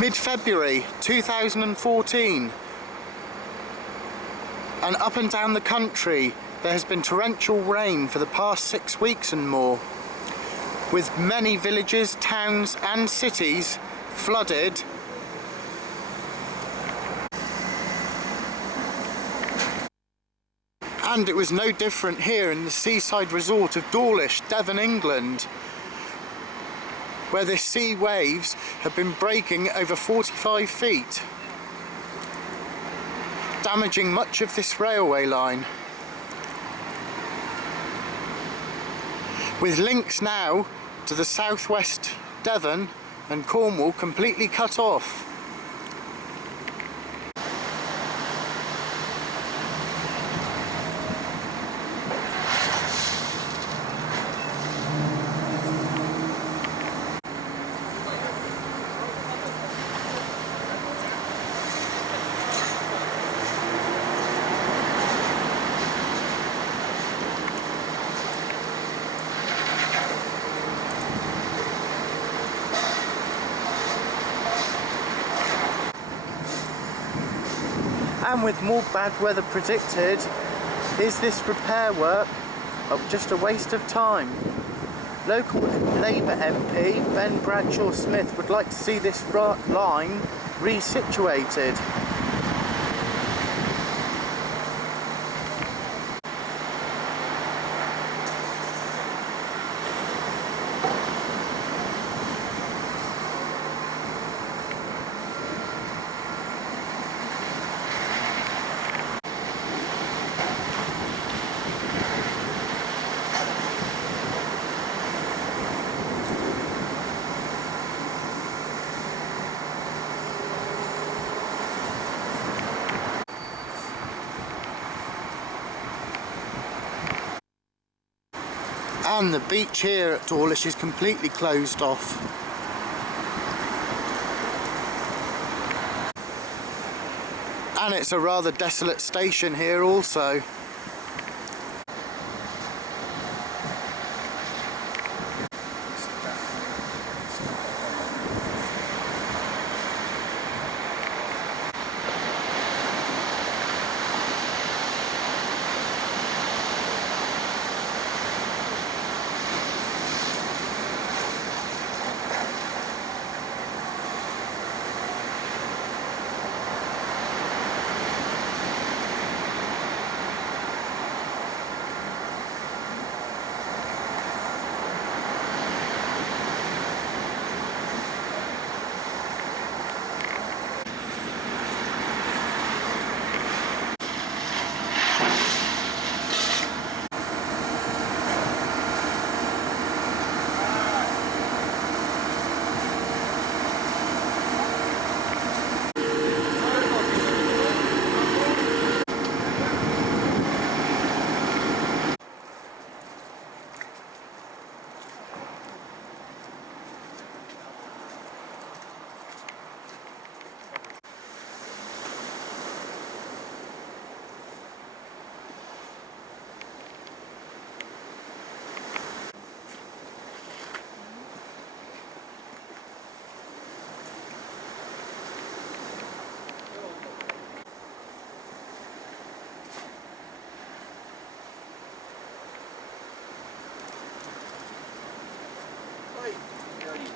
Mid-February 2014, and up and down the country there has been torrential rain for the past 6 weeks and more, with many villages, towns and cities flooded. And it was no different here in the seaside resort of Dawlish, Devon, England, where the sea waves have been breaking over 45 feet, damaging much of this railway line, with links now to the southwest Devon and Cornwall completely cut off. And with more bad weather predicted, is this repair work just a waste of time? Local Labour MP Ben Bradshaw Smith would like to see this line resituated. And the beach here at Dawlish is completely closed off. And it's a rather desolate station here also.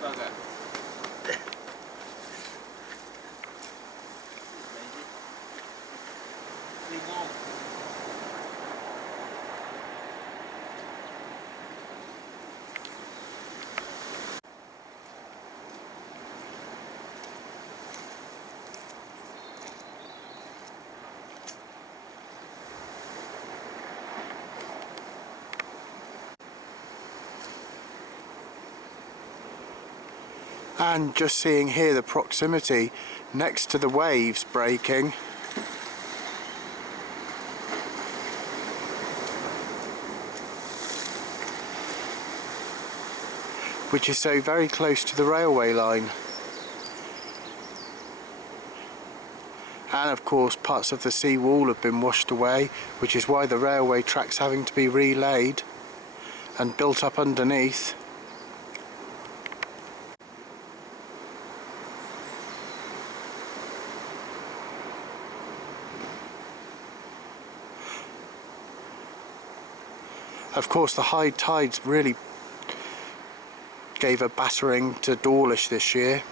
Bugger. And just seeing here the proximity next to the waves breaking, which is so very close to the railway line. And of course parts of the sea wall have been washed away, which is why the railway track's having to be relaid and built up underneath. Of course, the high tides really gave a battering to Dawlish this year.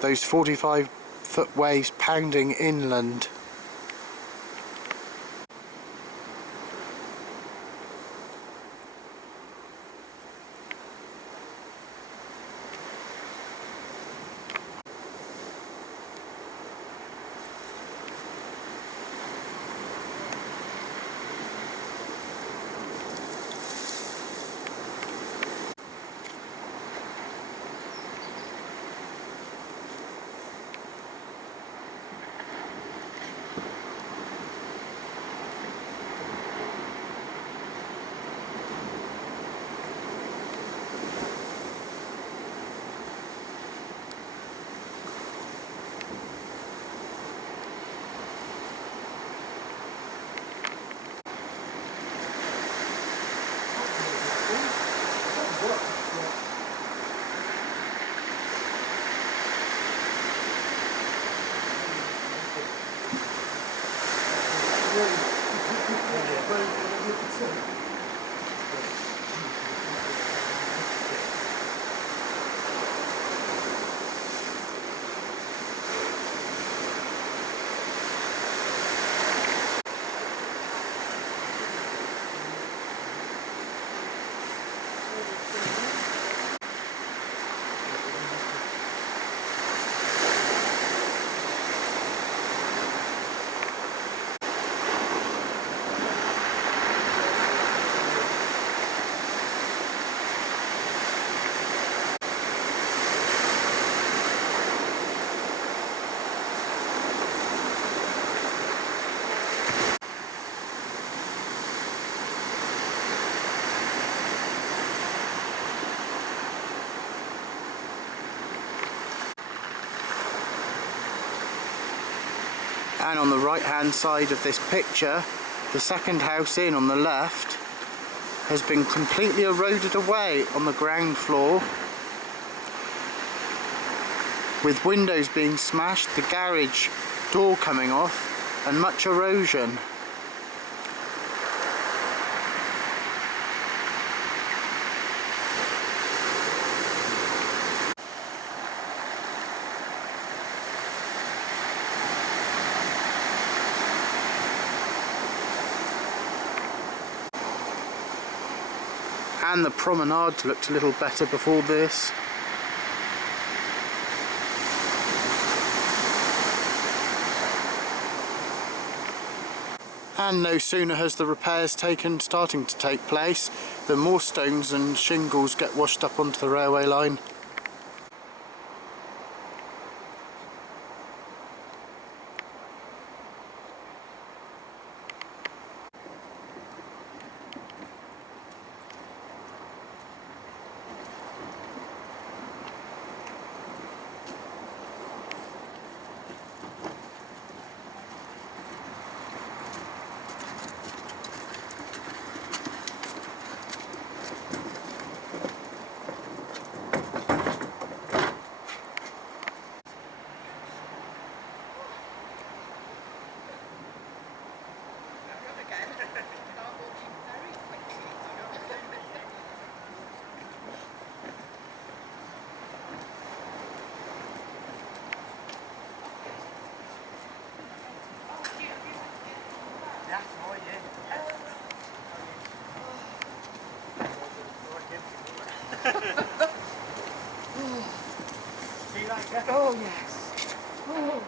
Those 45-foot waves pounding inland. And on the right hand side of this picture, the second house in on the left has been completely eroded away on the ground floor, with windows being smashed, the garage door coming off, and much erosion. And the promenade looked a little better before this. And no sooner has the repairs starting to take place than more stones and shingles get washed up onto the railway line. Oh yes. Oh.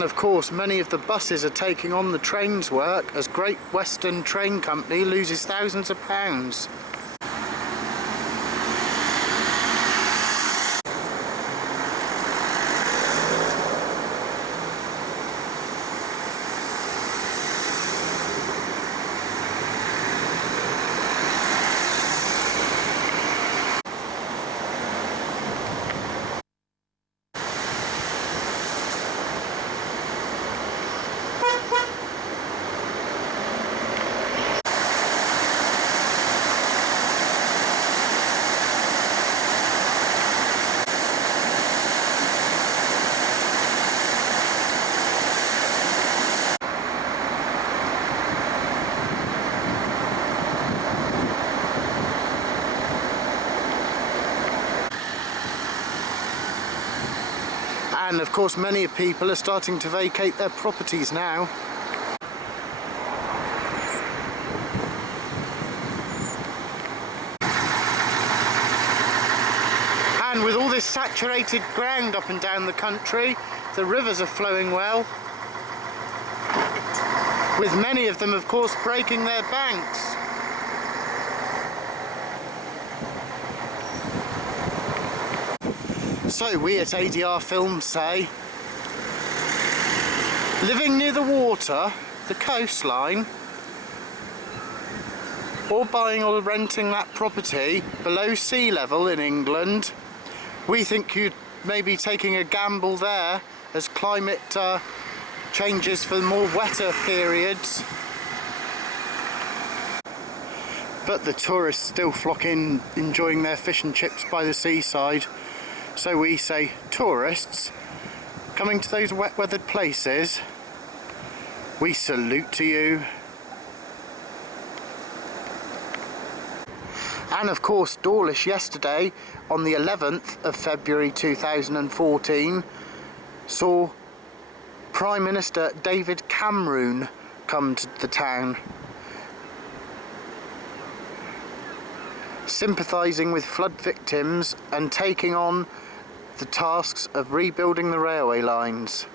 And of course many of the buses are taking on the trains work as Great Western Train Company loses thousands of pounds. And of course many people are starting to vacate their properties now. And with all this saturated ground up and down the country, the rivers are flowing well, with many of them of course breaking their banks. So we at ADR Films say, living near the water, the coastline, or buying or renting that property below sea level in England, we think you'd maybe taking a gamble there as climate changes for more wetter periods. But the tourists still flock in, enjoying their fish and chips by the seaside. So we say, tourists coming to those wet weathered places, we salute to you. And of course Dawlish yesterday, on the 11th of February 2014, saw Prime Minister David Cameron come to the town, sympathising with flood victims and taking on the tasks of rebuilding the railway lines.